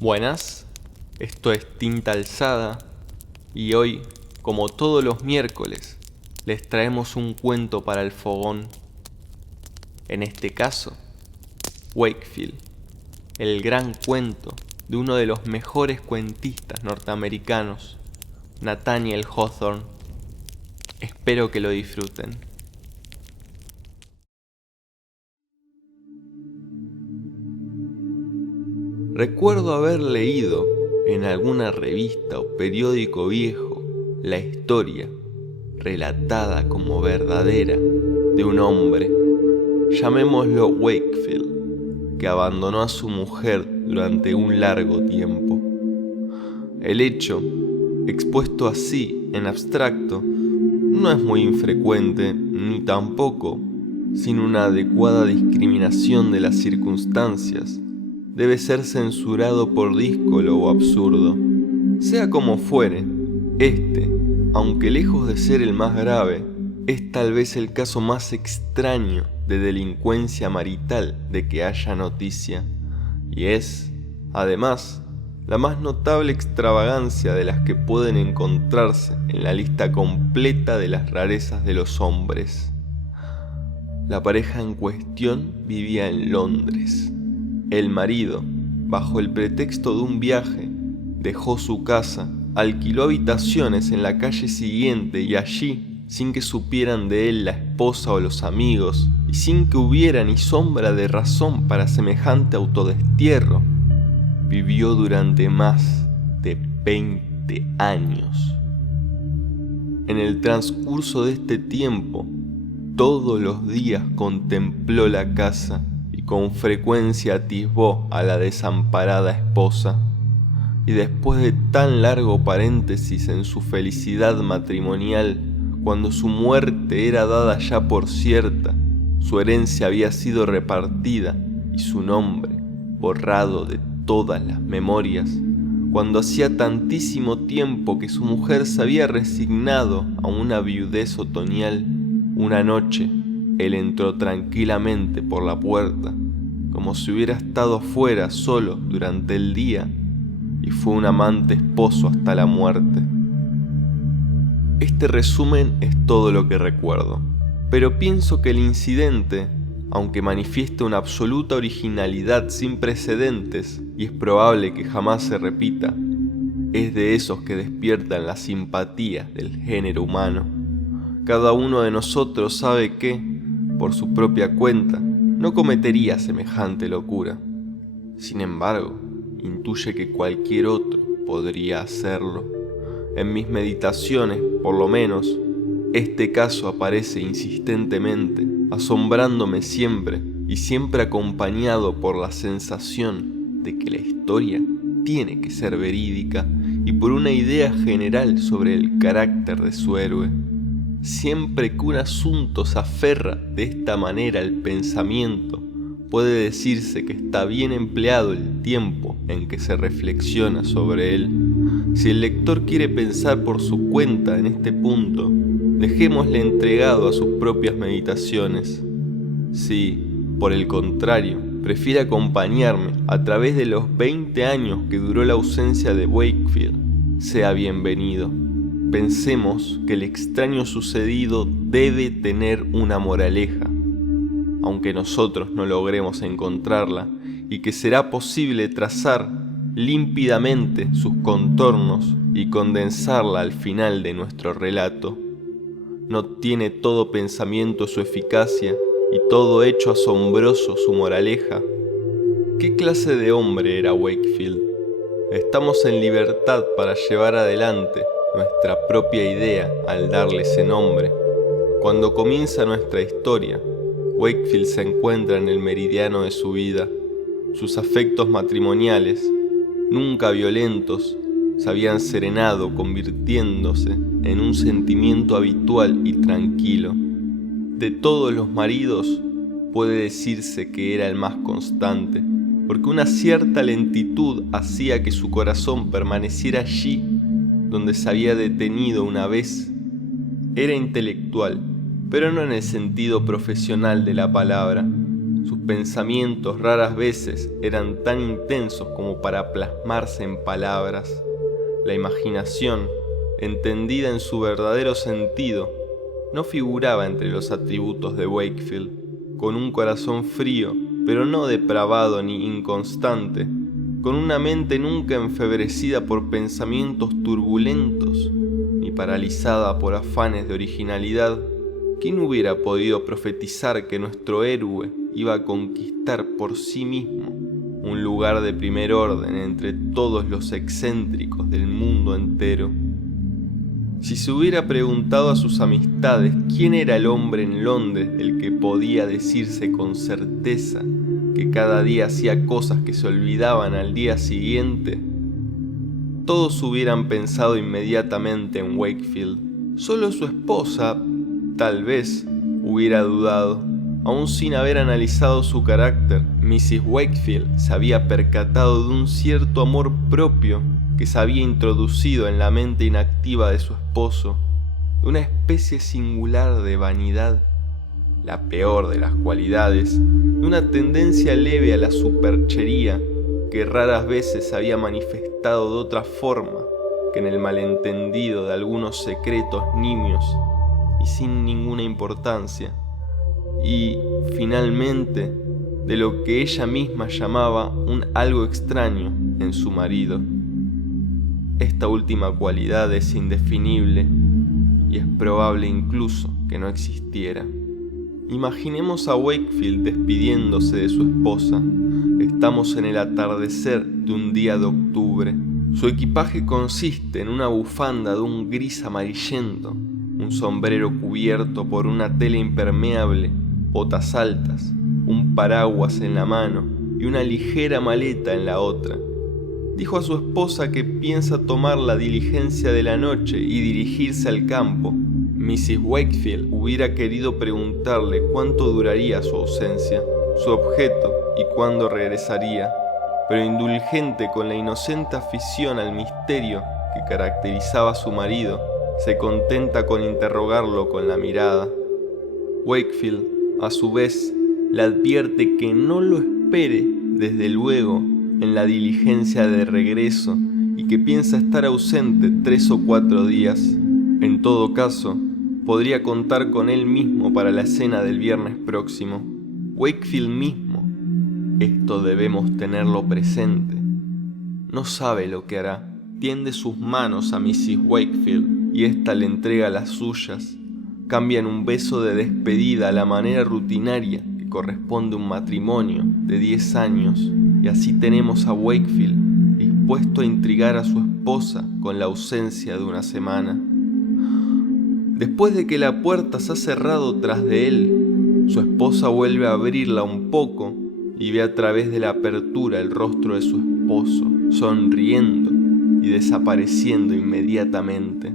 Buenas, esto es Tinta Alzada y hoy, como todos los miércoles, les traemos un cuento para el fogón. En este caso, Wakefield, el gran cuento de uno de los mejores cuentistas norteamericanos, Nathaniel Hawthorne. Espero que lo disfruten. Recuerdo haber leído en alguna revista o periódico viejo la historia, relatada como verdadera, de un hombre, llamémoslo Wakefield, que abandonó a su mujer durante un largo tiempo. El hecho, expuesto así en abstracto, no es muy infrecuente ni tampoco, sin una adecuada discriminación de las circunstancias, debe ser censurado por díscolo o absurdo. Sea como fuere, aunque lejos de ser el más grave, es tal vez el caso más extraño de delincuencia marital de que haya noticia, y es, además, la más notable extravagancia de las que pueden encontrarse en la lista completa de las rarezas de los hombres. La pareja en cuestión vivía en Londres. El marido, bajo el pretexto de un viaje, dejó su casa, alquiló habitaciones en la calle siguiente y allí, sin que supieran de él la esposa o los amigos, y sin que hubiera ni sombra de razón para semejante autodestierro, vivió durante más de 20 años. En el transcurso de este tiempo, todos los días contempló la casa y con frecuencia atisbó a la desamparada esposa. Y después de tan largo paréntesis en su felicidad matrimonial, cuando su muerte era dada ya por cierta, su herencia había sido repartida y su nombre borrado de todas las memorias, cuando hacía tantísimo tiempo que su mujer se había resignado a una viudez otoñal, una noche él entró tranquilamente por la puerta, como si hubiera estado fuera solo durante el día, y fue un amante esposo hasta la muerte. Este resumen es todo lo que recuerdo, pero pienso que el incidente, aunque manifieste una absoluta originalidad sin precedentes y es probable que jamás se repita, es de esos que despiertan la simpatía del género humano. Cada uno de nosotros sabe que, por su propia cuenta, no cometería semejante locura. Sin embargo, intuye que cualquier otro podría hacerlo. En mis meditaciones, por lo menos, este caso aparece insistentemente, asombrándome siempre y siempre acompañado por la sensación de que la historia tiene que ser verídica y por una idea general sobre el carácter de su héroe. Siempre que un asunto se aferra de esta manera al pensamiento, puede decirse que está bien empleado el tiempo en que se reflexiona sobre él. Si el lector quiere pensar por su cuenta en este punto, dejémosle entregado a sus propias meditaciones. Si, por el contrario, prefiere acompañarme a través de los 20 años que duró la ausencia de Wakefield, sea bienvenido. Pensemos que el extraño sucedido debe tener una moraleja, aunque nosotros no logremos encontrarla, y que será posible trazar límpidamente sus contornos y condensarla al final de nuestro relato. No tiene todo pensamiento su eficacia y todo hecho asombroso su moraleja. ¿Qué clase de hombre era Wakefield? Estamos en libertad para llevar adelante nuestra propia idea al darle ese nombre. Cuando comienza nuestra historia, Wakefield se encuentra en el meridiano de su vida. Sus afectos matrimoniales, nunca violentos, se habían serenado, convirtiéndose en un sentimiento habitual y tranquilo. De todos los maridos, puede decirse que era el más constante, porque una cierta lentitud hacía que su corazón permaneciera allí donde se había detenido una vez. Era intelectual, pero no en el sentido profesional de la palabra. Sus pensamientos raras veces eran tan intensos como para plasmarse en palabras. La imaginación, entendida en su verdadero sentido, no figuraba entre los atributos de Wakefield. Con un corazón frío, pero no depravado ni inconstante, con una mente nunca enfebrecida por pensamientos turbulentos, ni paralizada por afanes de originalidad, ¿quién hubiera podido profetizar que nuestro héroe iba a conquistar por sí mismo un lugar de primer orden entre todos los excéntricos del mundo entero? Si se hubiera preguntado a sus amistades quién era el hombre en Londres del que podía decirse con certeza que cada día hacía cosas que se olvidaban al día siguiente, todos hubieran pensado inmediatamente en Wakefield. Solo su esposa, tal vez, hubiera dudado. Aún sin haber analizado su carácter, Mrs. Wakefield se había percatado de un cierto amor propio que se había introducido en la mente inactiva de su esposo, de una especie singular de vanidad, la peor de las cualidades, de una tendencia leve a la superchería que raras veces había manifestado de otra forma que en el malentendido de algunos secretos nimios y sin ninguna importancia, y, finalmente, de lo que ella misma llamaba un algo extraño en su marido. Esta última cualidad es indefinible y es probable incluso que no existiera. Imaginemos a Wakefield despidiéndose de su esposa. Estamos en el atardecer de un día de octubre. Su equipaje consiste en una bufanda de un gris amarillento, un sombrero cubierto por una tela impermeable, botas altas, un paraguas en la mano y una ligera maleta en la otra. Dijo a su esposa que piensa tomar la diligencia de la noche y dirigirse al campo. Mrs. Wakefield hubiera querido preguntarle cuánto duraría su ausencia, su objeto y cuándo regresaría, pero indulgente con la inocente afición al misterio que caracterizaba a su marido, se contenta con interrogarlo con la mirada. Wakefield, a su vez, le advierte que no lo espere, desde luego, en la diligencia de regreso y que piensa estar ausente 3 o 4 días. En todo caso, podría contar con él mismo para la cena del viernes próximo. Wakefield mismo, esto debemos tenerlo presente, no sabe lo que hará. Tiende sus manos a Mrs. Wakefield y ésta le entrega las suyas. Cambian un beso de despedida a la manera rutinaria que corresponde a un matrimonio de 10 años. Y así tenemos a Wakefield dispuesto a intrigar a su esposa con la ausencia de una semana. Después de que la puerta se ha cerrado tras de él, su esposa vuelve a abrirla un poco y ve a través de la apertura el rostro de su esposo, sonriendo y desapareciendo inmediatamente.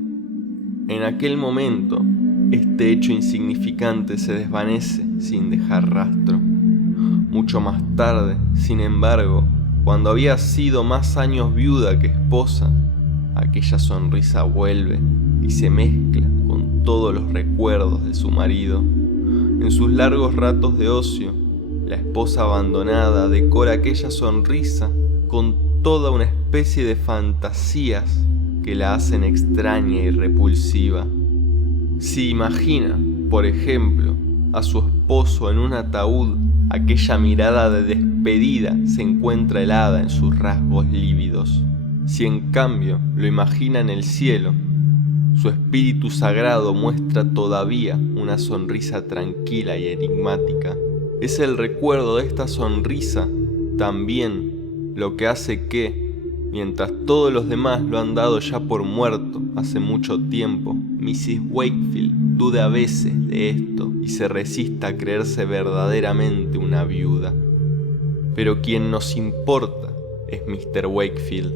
En aquel momento, este hecho insignificante se desvanece sin dejar rastro. Mucho más tarde, sin embargo, cuando había sido más años viuda que esposa, aquella sonrisa vuelve y se mezcla con todos los recuerdos de su marido. En sus largos ratos de ocio, la esposa abandonada decora aquella sonrisa con toda una especie de fantasías que la hacen extraña y repulsiva. Si imagina, por ejemplo, a su esposo en un ataúd, aquella mirada de despedida se encuentra helada en sus rasgos lívidos. Si en cambio lo imagina en el cielo, su espíritu sagrado muestra todavía una sonrisa tranquila y enigmática. Es el recuerdo de esta sonrisa también lo que hace que, mientras todos los demás lo han dado ya por muerto hace mucho tiempo, Mrs. Wakefield dude a veces de esto y se resista a creerse verdaderamente una viuda. Pero quien nos importa es Mr. Wakefield.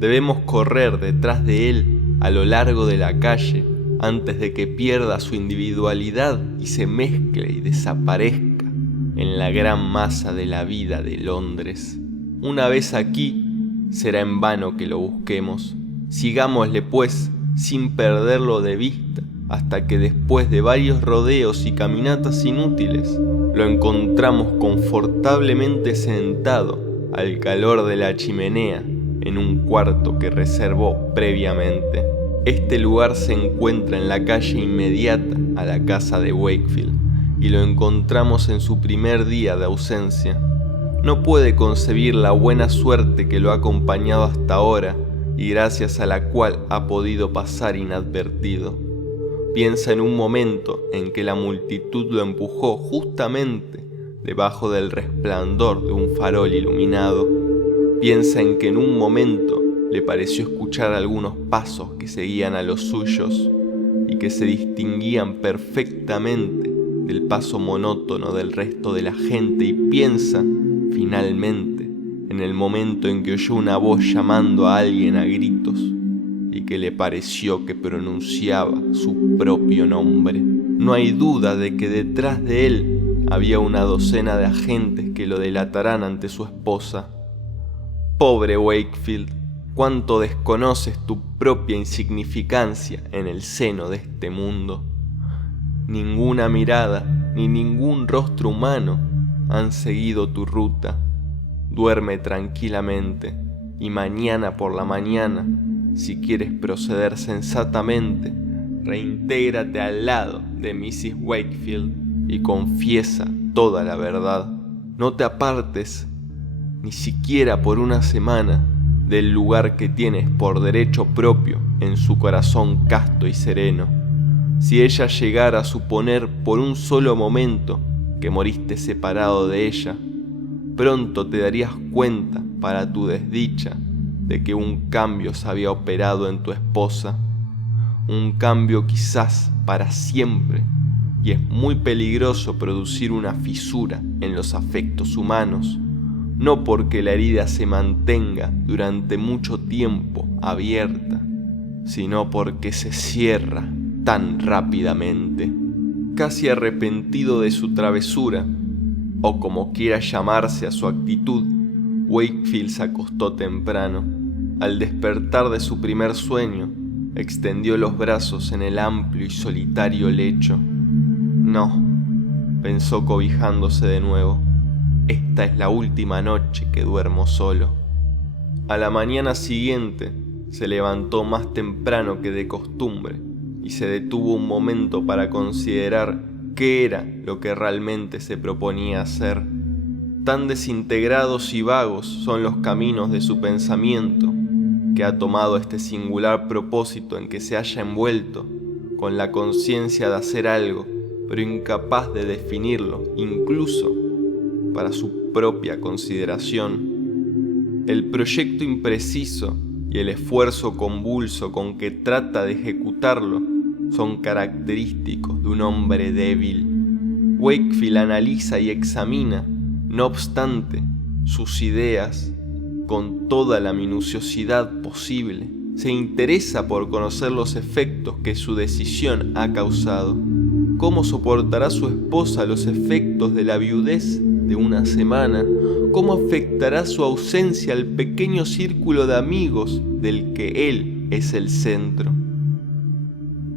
Debemos correr detrás de él a lo largo de la calle antes de que pierda su individualidad y se mezcle y desaparezca en la gran masa de la vida de Londres. Una vez aquí, será en vano que lo busquemos. Sigámosle pues, sin perderlo de vista, hasta que después de varios rodeos y caminatas inútiles, lo encontramos confortablemente sentado al calor de la chimenea en un cuarto que reservó previamente. Este lugar se encuentra en la calle inmediata a la casa de Wakefield y lo encontramos en su primer día de ausencia. No puede concebir la buena suerte que lo ha acompañado hasta ahora y gracias a la cual ha podido pasar inadvertido. Piensa en un momento en que la multitud lo empujó justamente debajo del resplandor de un farol iluminado. Piensa en que en un momento le pareció escuchar algunos pasos que seguían a los suyos y que se distinguían perfectamente del paso monótono del resto de la gente, y piensa, finalmente, en el momento en que oyó una voz llamando a alguien a gritos y que le pareció que pronunciaba su propio nombre. No hay duda de que detrás de él había una docena de agentes que lo delatarán ante su esposa. Pobre Wakefield, cuánto desconoces tu propia insignificancia en el seno de este mundo. Ninguna mirada ni ningún rostro humano han seguido tu ruta. Duerme tranquilamente y mañana por la mañana, si quieres proceder sensatamente, reintégrate al lado de Mrs. Wakefield y confiesa toda la verdad. No te apartes, ni siquiera por una semana, del lugar que tienes por derecho propio en su corazón casto y sereno. Si ella llegara a suponer por un solo momento que moriste separado de ella, pronto te darías cuenta, para tu desdicha, de que un cambio se había operado en tu esposa, un cambio quizás para siempre, y es muy peligroso producir una fisura en los afectos humanos, no porque la herida se mantenga durante mucho tiempo abierta, sino porque se cierra tan rápidamente. Casi arrepentido de su travesura, o como quiera llamarse a su actitud, Wakefield se acostó temprano. Al despertar de su primer sueño, extendió los brazos en el amplio y solitario lecho. No, pensó cobijándose de nuevo, esta es la última noche que duermo solo. A la mañana siguiente, se levantó más temprano que de costumbre y se detuvo un momento para considerar qué era lo que realmente se proponía hacer. Tan desintegrados y vagos son los caminos de su pensamiento, que ha tomado este singular propósito en que se haya envuelto, con la conciencia de hacer algo, pero incapaz de definirlo, incluso para su propia consideración. El proyecto impreciso y el esfuerzo convulso con que trata de ejecutarlo son característicos de un hombre débil. Wakefield analiza y examina, no obstante, sus ideas con toda la minuciosidad posible. Se interesa por conocer los efectos que su decisión ha causado. ¿Cómo soportará su esposa los efectos de la viudez de una semana? ¿Cómo afectará su ausencia al pequeño círculo de amigos del que él es el centro?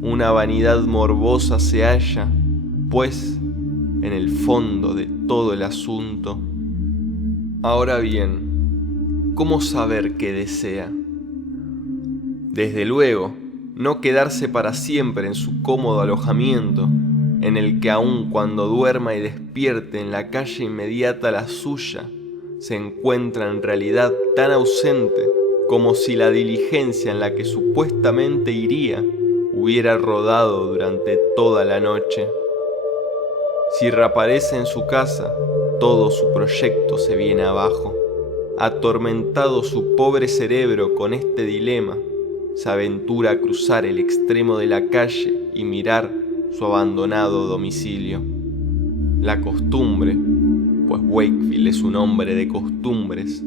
Una vanidad morbosa se halla, pues, en el fondo de todo el asunto. Ahora bien, ¿cómo saber qué desea? Desde luego, no quedarse para siempre en su cómodo alojamiento, en el que aun cuando duerma y despierte en la calle inmediata a la suya, se encuentra en realidad tan ausente como si la diligencia en la que supuestamente iría hubiera rodado durante toda la noche. Si reaparece en su casa, todo su proyecto se viene abajo. Atormentado su pobre cerebro con este dilema, se aventura a cruzar el extremo de la calle y mirar su abandonado domicilio. La costumbre, pues Wakefield es un hombre de costumbres,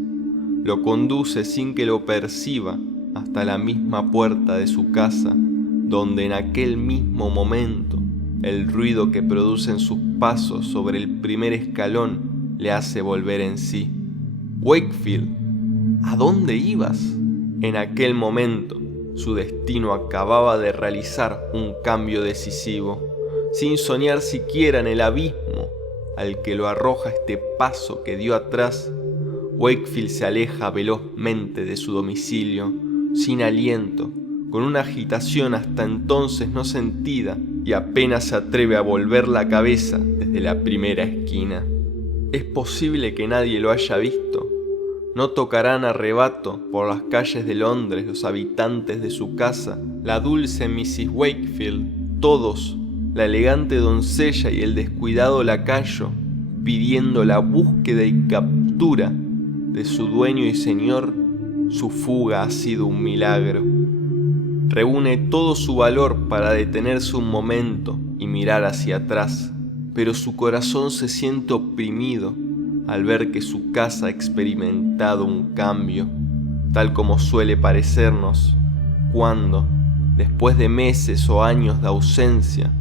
lo conduce sin que lo perciba hasta la misma puerta de su casa, donde en aquel mismo momento el ruido que producen sus pasos sobre el primer escalón le hace volver en sí. «Wakefield, ¿a dónde ibas?». En aquel momento Su destino acababa de realizar un cambio decisivo, sin soñar siquiera en el abismo al que lo arroja este paso que dio atrás. Wakefield se aleja velozmente de su domicilio, sin aliento, con una agitación hasta entonces no sentida, y apenas se atreve a volver la cabeza desde la primera esquina. Es posible que nadie lo haya visto. No tocarán a rebato por las calles de Londres los habitantes de su casa, la dulce Mrs. Wakefield, todos, la elegante doncella y el descuidado lacayo, pidiendo la búsqueda y captura de su dueño y señor. Su fuga ha sido un milagro. Reúne todo su valor para detenerse un momento y mirar hacia atrás, pero su corazón se siente oprimido al ver que su casa ha experimentado un cambio, tal como suele parecernos cuando, después de meses o años de ausencia,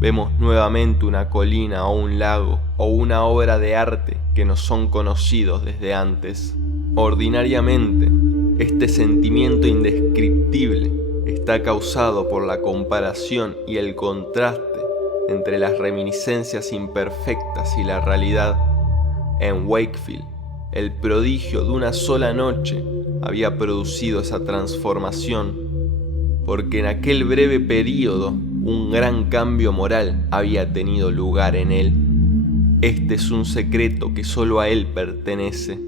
vemos nuevamente una colina o un lago o una obra de arte que nos son conocidos desde antes. Ordinariamente, este sentimiento indescriptible está causado por la comparación y el contraste entre las reminiscencias imperfectas y la realidad. En Wakefield, el prodigio de una sola noche había producido esa transformación, porque en aquel breve período un gran cambio moral había tenido lugar en él. Este es un secreto que solo a él pertenece.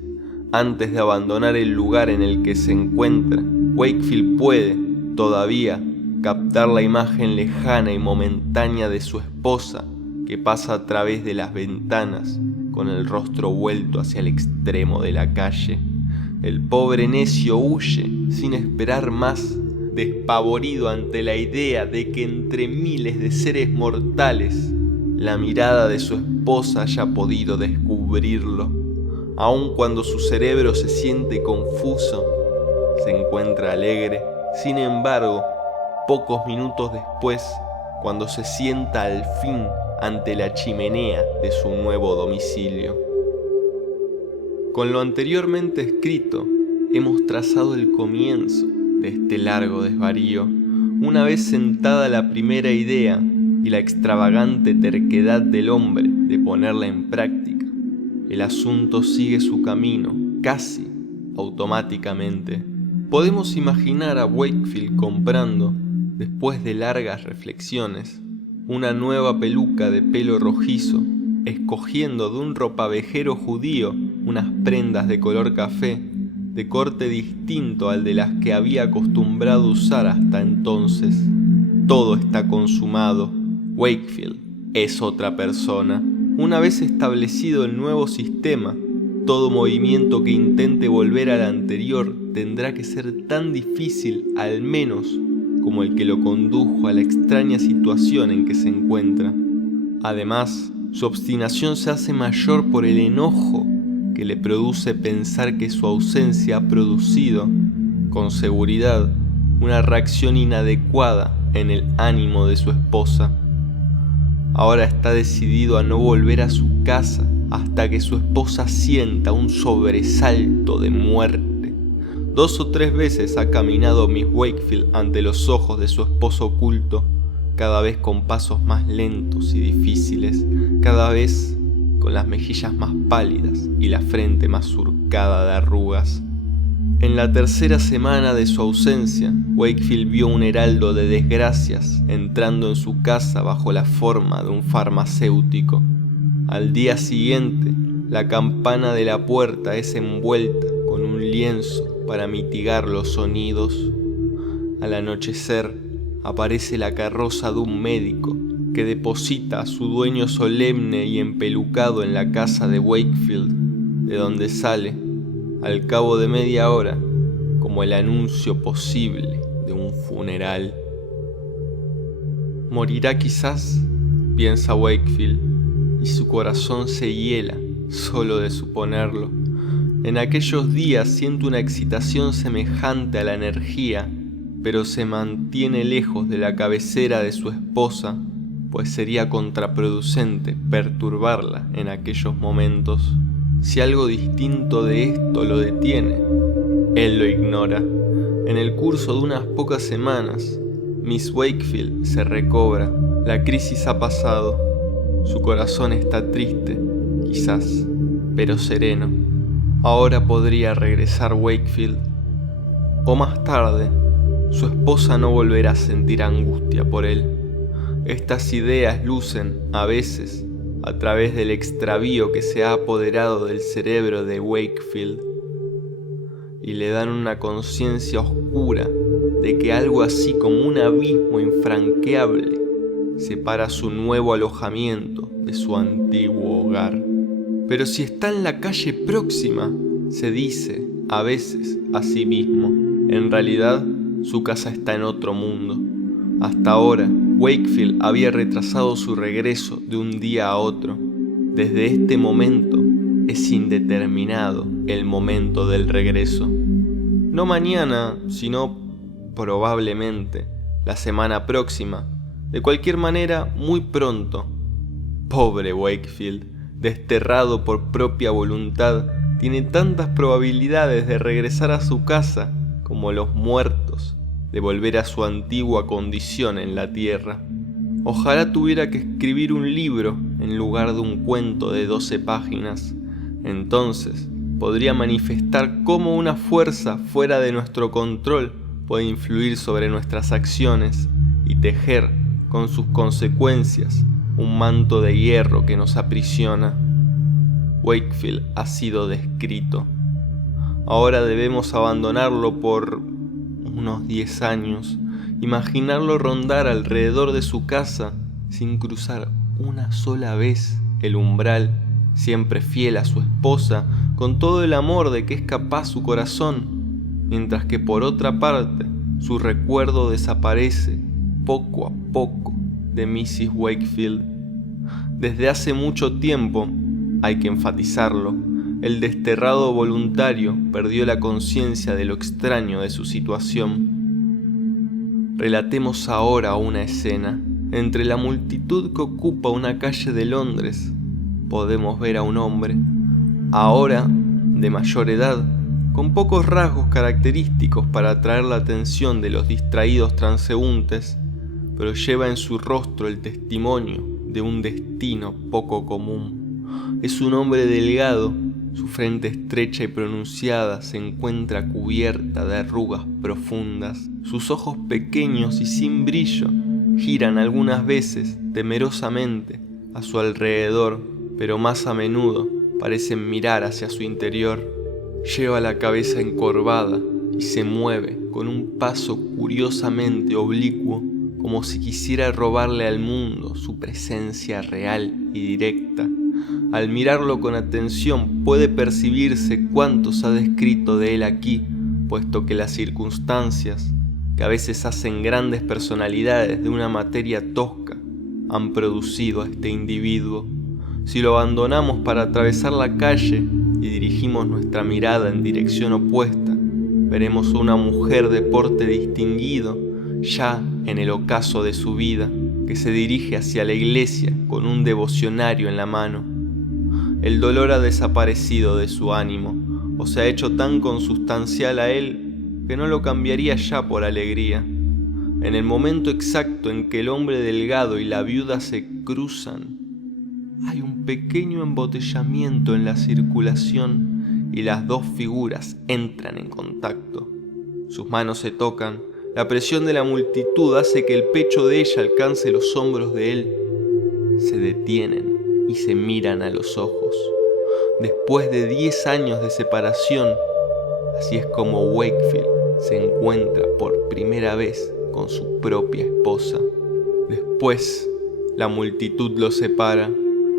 Antes de abandonar el lugar en el que se encuentra, Wakefield puede, todavía, captar la imagen lejana y momentánea de su esposa que pasa a través de las ventanas con el rostro vuelto hacia el extremo de la calle. El pobre necio huye sin esperar más, despavorido ante la idea de que entre miles de seres mortales la mirada de su esposa haya podido descubrirlo. Aun cuando su cerebro se siente confuso, se encuentra alegre. Sin embargo, pocos minutos después, cuando se sienta al fin ante la chimenea de su nuevo domicilio. Con lo anteriormente escrito, hemos trazado el comienzo de este largo desvarío. Una vez sentada la primera idea y la extravagante terquedad del hombre de ponerla en práctica, el asunto sigue su camino casi automáticamente. Podemos imaginar a Wakefield comprando, después de largas reflexiones, una nueva peluca de pelo rojizo, escogiendo de un ropavejero judío unas prendas de color café, de corte distinto al de las que había acostumbrado usar hasta entonces. Todo está consumado. Wakefield es otra persona. Una vez establecido el nuevo sistema, todo movimiento que intente volver al anterior tendrá que ser tan difícil, al menos, como el que lo condujo a la extraña situación en que se encuentra. Además, su obstinación se hace mayor por el enojo que le produce pensar que su ausencia ha producido, con seguridad, una reacción inadecuada en el ánimo de su esposa. Ahora está decidido a no volver a su casa hasta que su esposa sienta un sobresalto de muerte. 2 o 3 veces ha caminado Miss Wakefield ante los ojos de su esposo oculto, cada vez con pasos más lentos y difíciles, cada vez con las mejillas más pálidas y la frente más surcada de arrugas. En la tercera semana de su ausencia, Wakefield vio un heraldo de desgracias entrando en su casa bajo la forma de un farmacéutico. Al día siguiente, la campana de la puerta es envuelta con un lienzo para mitigar los sonidos. Al anochecer, aparece la carroza de un médico que deposita a su dueño solemne y empelucado en la casa de Wakefield, de donde sale, al cabo de media hora, como el anuncio posible de un funeral. Morirá quizás, piensa Wakefield, y su corazón se hiela solo de suponerlo. En aquellos días siente una excitación semejante a la energía, pero se mantiene lejos de la cabecera de su esposa, pues sería contraproducente perturbarla en aquellos momentos. Si algo distinto de esto lo detiene, Él lo ignora. En el curso de unas pocas semanas, Miss Wakefield se recobra. La crisis ha pasado. Su corazón está triste, quizás, pero sereno. Ahora podría regresar Wakefield. O más tarde, su esposa no volverá a sentir angustia por él. Estas ideas lucen, a veces, a través del extravío que se ha apoderado del cerebro de Wakefield, y le dan una conciencia oscura de que algo así como un abismo infranqueable separa su nuevo alojamiento de su antiguo hogar. Pero si está en la calle próxima, se dice a veces a sí mismo, en realidad su casa está en otro mundo. Hasta ahora, Wakefield había retrasado su regreso de un día a otro. Desde este momento es indeterminado el momento del regreso. No mañana, sino probablemente la semana próxima. De cualquier manera, muy pronto. Pobre Wakefield, desterrado por propia voluntad, tiene tantas probabilidades de regresar a su casa como los muertos de volver a su antigua condición en la tierra. Ojalá tuviera que escribir un libro en lugar de un cuento de 12 páginas. Entonces podría manifestar cómo una fuerza fuera de nuestro control puede influir sobre nuestras acciones y tejer, con sus consecuencias, un manto de hierro que nos aprisiona. Wakefield ha sido descrito. Ahora debemos abandonarlo por unos 10 años, imaginarlo rondar alrededor de su casa sin cruzar una sola vez el umbral, siempre fiel a su esposa, con todo el amor de que es capaz su corazón, mientras que por otra parte su recuerdo desaparece poco a poco de Mrs. Wakefield. Desde hace mucho tiempo, hay que enfatizarlo, el desterrado voluntario perdió la conciencia de lo extraño de su situación. Relatemos ahora una escena. Entre la multitud que ocupa una calle de Londres, podemos ver a un hombre, ahora de mayor edad, con pocos rasgos característicos para atraer la atención de los distraídos transeúntes, pero lleva en su rostro el testimonio de un destino poco común. Es un hombre delgado, su frente estrecha y pronunciada se encuentra cubierta de arrugas profundas. Sus ojos pequeños y sin brillo giran algunas veces temerosamente a su alrededor, pero más a menudo parecen mirar hacia su interior. Lleva la cabeza encorvada y se mueve con un paso curiosamente oblicuo, como si quisiera robarle al mundo su presencia real y directa. Al mirarlo con atención puede percibirse cuánto se ha descrito de él aquí, puesto que las circunstancias, que a veces hacen grandes personalidades de una materia tosca, han producido a este individuo. Si lo abandonamos para atravesar la calle y dirigimos nuestra mirada en dirección opuesta, veremos a una mujer de porte distinguido, ya en el ocaso de su vida, que se dirige hacia la iglesia con un devocionario en la mano. El dolor ha desaparecido de su ánimo, o se ha hecho tan consustancial a él que no lo cambiaría ya por alegría. En el momento exacto en que el hombre delgado y la viuda se cruzan, hay un pequeño embotellamiento en la circulación y las dos figuras entran en contacto. Sus manos se tocan, la presión de la multitud hace que el pecho de ella alcance los hombros de él. Se detienen y se miran a los ojos. Después de 10 años de separación, así es como Wakefield se encuentra por primera vez con su propia esposa. Después, la multitud los separa.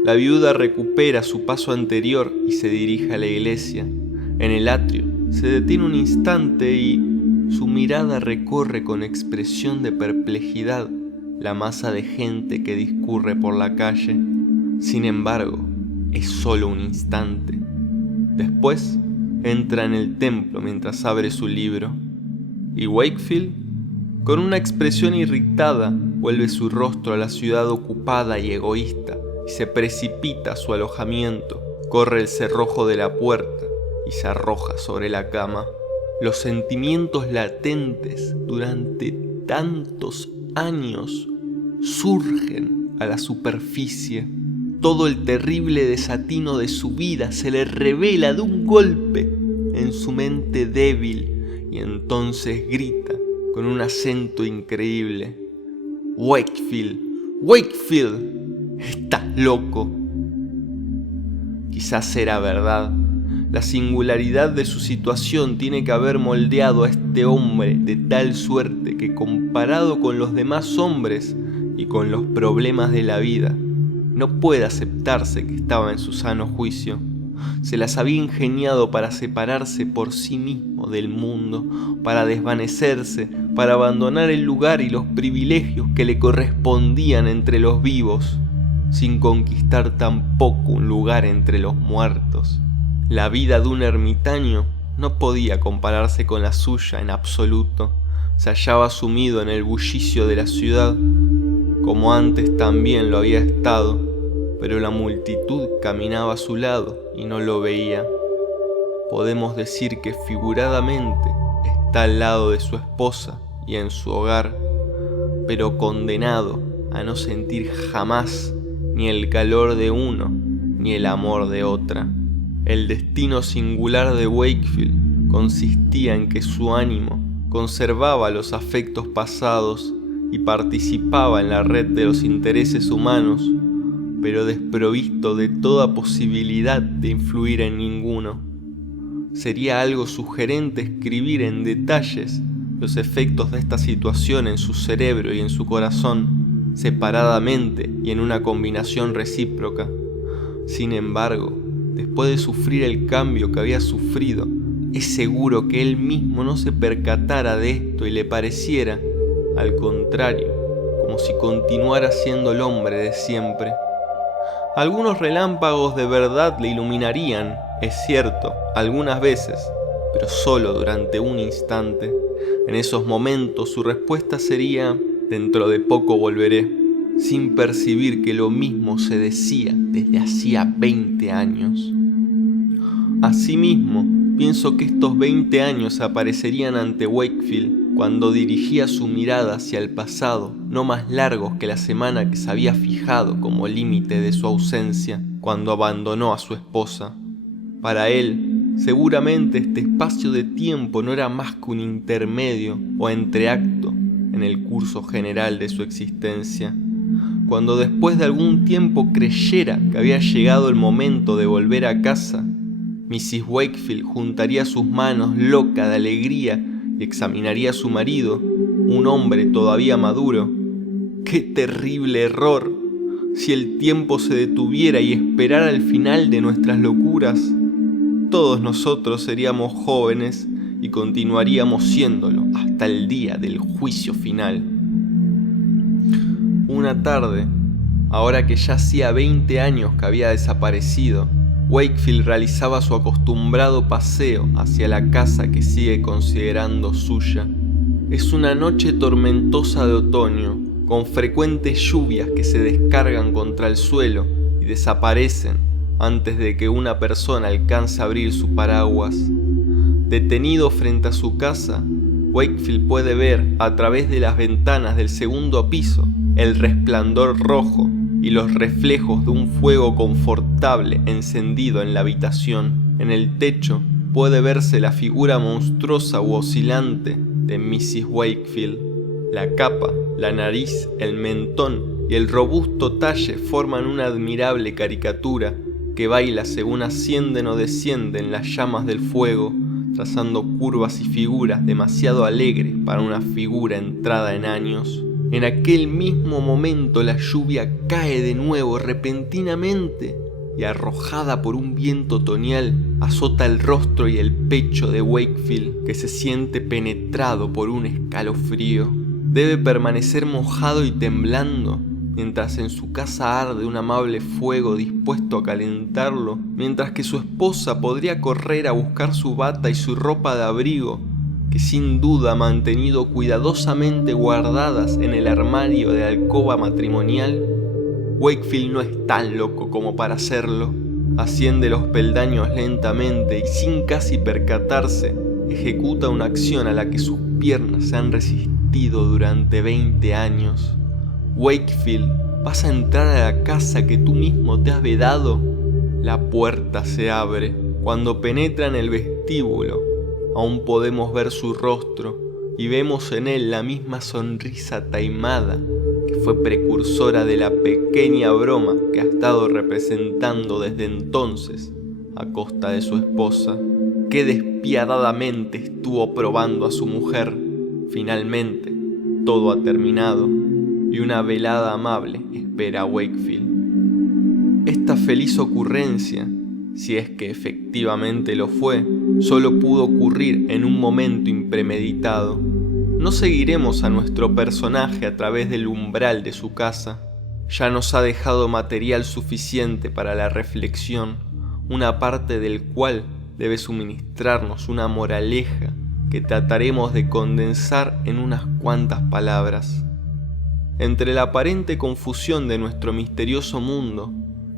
La viuda recupera su paso anterior y se dirige a la iglesia. En el atrio, se detiene un instante y su mirada recorre con expresión de perplejidad la masa de gente que discurre por la calle. Sin embargo, es solo un instante. Después, entra en el templo mientras abre su libro. Y Wakefield, con una expresión irritada, vuelve su rostro a la ciudad ocupada y egoísta y se precipita a su alojamiento. Corre el cerrojo de la puerta y se arroja sobre la cama. Los sentimientos latentes durante tantos años surgen a la superficie. Todo el terrible desatino de su vida se le revela de un golpe en su mente débil y entonces grita con un acento increíble: Wakefield, Wakefield, estás loco. Quizás era verdad. La singularidad de su situación tiene que haber moldeado a este hombre de tal suerte que, comparado con los demás hombres y con los problemas de la vida, no puede aceptarse que estaba en su sano juicio. Se las había ingeniado para separarse por sí mismo del mundo, para desvanecerse, para abandonar el lugar y los privilegios que le correspondían entre los vivos, sin conquistar tampoco un lugar entre los muertos. La vida de un ermitaño no podía compararse con la suya en absoluto. Se hallaba sumido en el bullicio de la ciudad, como antes también lo había estado, pero la multitud caminaba a su lado y no lo veía. Podemos decir que figuradamente está al lado de su esposa y en su hogar, pero condenado a no sentir jamás ni el calor de uno ni el amor de otra. El destino singular de Wakefield consistía en que su ánimo conservaba los afectos pasados y participaba en la red de los intereses humanos, pero desprovisto de toda posibilidad de influir en ninguno. Sería algo sugerente escribir en detalles los efectos de esta situación en su cerebro y en su corazón, separadamente y en una combinación recíproca. Sin embargo, después de sufrir el cambio que había sufrido, es seguro que él mismo no se percatara de esto y le pareciera, al contrario, como si continuara siendo el hombre de siempre. Algunos relámpagos de verdad le iluminarían, es cierto, algunas veces, pero solo durante un instante. En esos momentos su respuesta sería: dentro de poco volveré, sin percibir que lo mismo se decía desde hacía 20 años. Asimismo, pienso que estos 20 años aparecerían ante Wakefield cuando dirigía su mirada hacia el pasado, no más largos que la semana que se había fijado como límite de su ausencia, cuando abandonó a su esposa. Para él, seguramente este espacio de tiempo no era más que un intermedio o entreacto en el curso general de su existencia. Cuando después de algún tiempo creyera que había llegado el momento de volver a casa, Mrs. Wakefield juntaría sus manos loca de alegría y examinaría a su marido, un hombre todavía maduro. ¡Qué terrible error! Si el tiempo se detuviera y esperara el final de nuestras locuras, todos nosotros seríamos jóvenes y continuaríamos siéndolo hasta el día del juicio final. Una tarde, ahora que ya hacía 20 años que había desaparecido, Wakefield realizaba su acostumbrado paseo hacia la casa que sigue considerando suya. Es una noche tormentosa de otoño, con frecuentes lluvias que se descargan contra el suelo y desaparecen antes de que una persona alcance a abrir su paraguas. Detenido frente a su casa, Wakefield puede ver a través de las ventanas del segundo piso el resplandor rojo y los reflejos de un fuego confortable encendido en la habitación. En el techo puede verse la figura monstruosa u oscilante de Mrs. Wakefield. La capa, la nariz, el mentón y el robusto talle forman una admirable caricatura que baila según ascienden o descienden las llamas del fuego, trazando curvas y figuras demasiado alegres para una figura entrada en años. En aquel mismo momento la lluvia cae de nuevo repentinamente y, arrojada por un viento otoñal, azota el rostro y el pecho de Wakefield, que se siente penetrado por un escalofrío. Debe permanecer mojado y temblando, mientras en su casa arde un amable fuego dispuesto a calentarlo, mientras que su esposa podría correr a buscar su bata y su ropa de abrigo, que sin duda ha mantenido cuidadosamente guardadas en el armario de la alcoba matrimonial. Wakefield no es tan loco como para hacerlo. Asciende los peldaños lentamente y sin casi percatarse, ejecuta una acción a la que sus piernas se han resistido durante 20 años. Wakefield, ¿vas a entrar a la casa que tú mismo te has vedado? La puerta se abre. Cuando penetra en el vestíbulo, aún podemos ver su rostro y vemos en él la misma sonrisa taimada que fue precursora de la pequeña broma que ha estado representando desde entonces a costa de su esposa, que despiadadamente estuvo probando a su mujer. Finalmente, todo ha terminado y una velada amable espera a Wakefield. Esta feliz ocurrencia, si es que efectivamente lo fue, solo pudo ocurrir en un momento impremeditado. No seguiremos a nuestro personaje a través del umbral de su casa. Ya nos ha dejado material suficiente para la reflexión, una parte del cual debe suministrarnos una moraleja que trataremos de condensar en unas cuantas palabras. Entre la aparente confusión de nuestro misterioso mundo,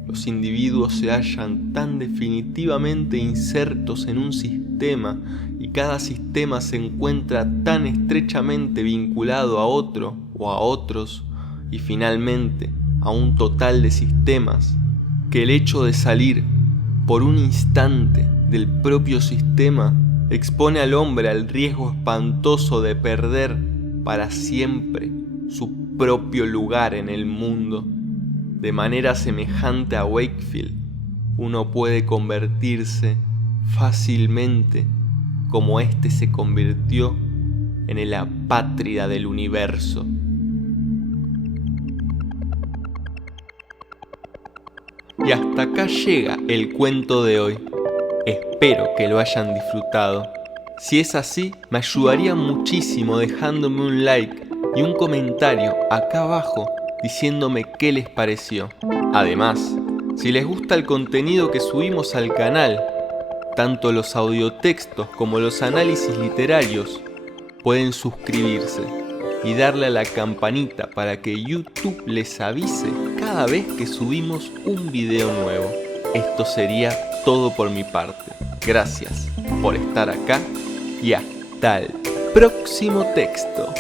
los individuos se hallan tan definitivamente insertos en un sistema y cada sistema se encuentra tan estrechamente vinculado a otro o a otros y finalmente a un total de sistemas, que el hecho de salir por un instante del propio sistema expone al hombre al riesgo espantoso de perder para siempre su propio lugar en el mundo. De manera semejante a Wakefield, uno puede convertirse fácilmente como éste se convirtió en el apátrida del universo. Y hasta acá llega el cuento de hoy. Espero que lo hayan disfrutado. Si es así, me ayudaría muchísimo dejándome un like y un comentario acá abajo diciéndome qué les pareció. Además, si les gusta el contenido que subimos al canal, tanto los audiotextos como los análisis literarios, pueden suscribirse y darle a la campanita para que YouTube les avise cada vez que subimos un video nuevo. Esto sería todo por mi parte. Gracias por estar acá y hasta el próximo texto.